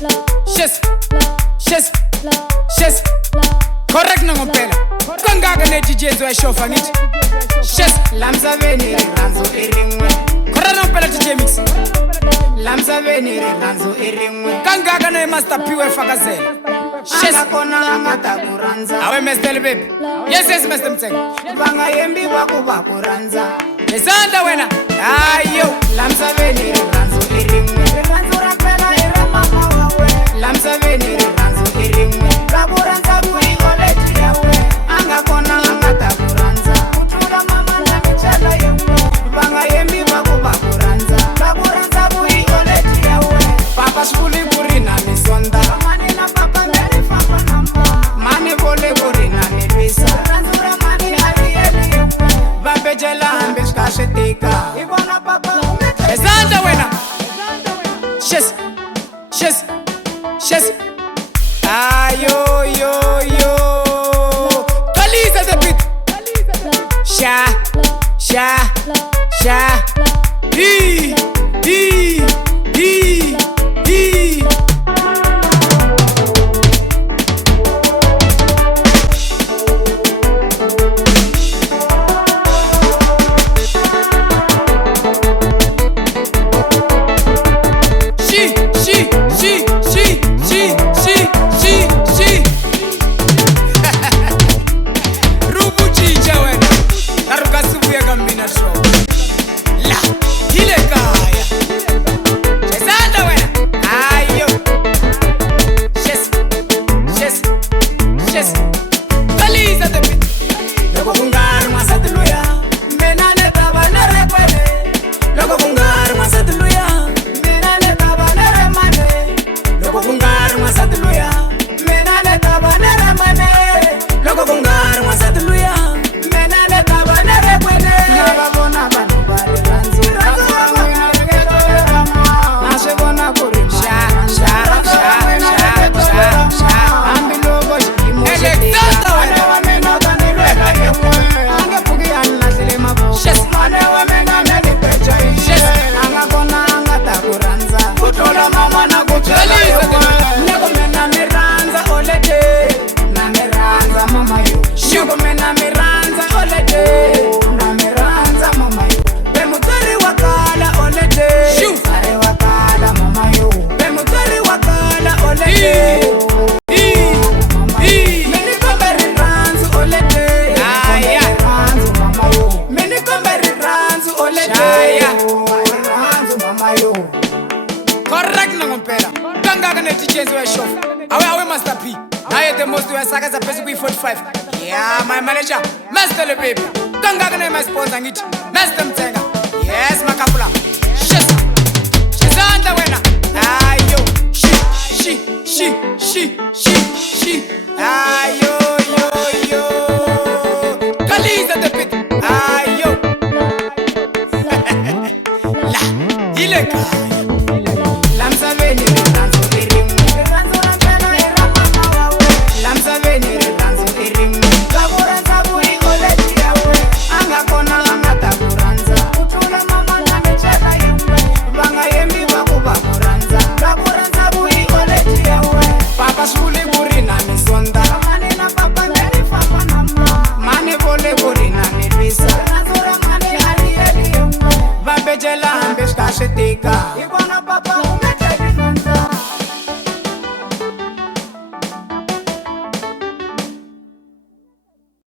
Shes correct ngompela kangaka ne DJ zo eshofa ngithi shes lamsaveni ranzo eringwe correct ngompela DJ Mix lamsaveni ranzo eringwe kangaka ne Master P wefakazela shes akona ngata kuranza awe Mr Baby yes Mr Mtsenga bangayembi bakuba kuranza esanda wena ayo lamsaveni ranzo eringwe ranzo rapela era mama wawe lamsaveni ranzo eringwe kaburanza kuikoleti yawe angakona angata kuranza kutula mama na michala yewe bangayembi bakuba kuranza kaburanza kuikoleti yawe papa shuli kurina misonda mani na papa ndari papa namba mani vole kurina mibisa ranzura mani alieli yewe bambejela ambeshkashetika ibona papa esanda wena shes ayo yo Kaliza the beat sha e correct ngompela kangaka ne DJ zo eshofa awe Master P naye the most uyasakaza phezulu kwi45 yeah my manager Master Baby kangaka ne my sponsor ngithi Master Mtsenga yes makapula shes shezanda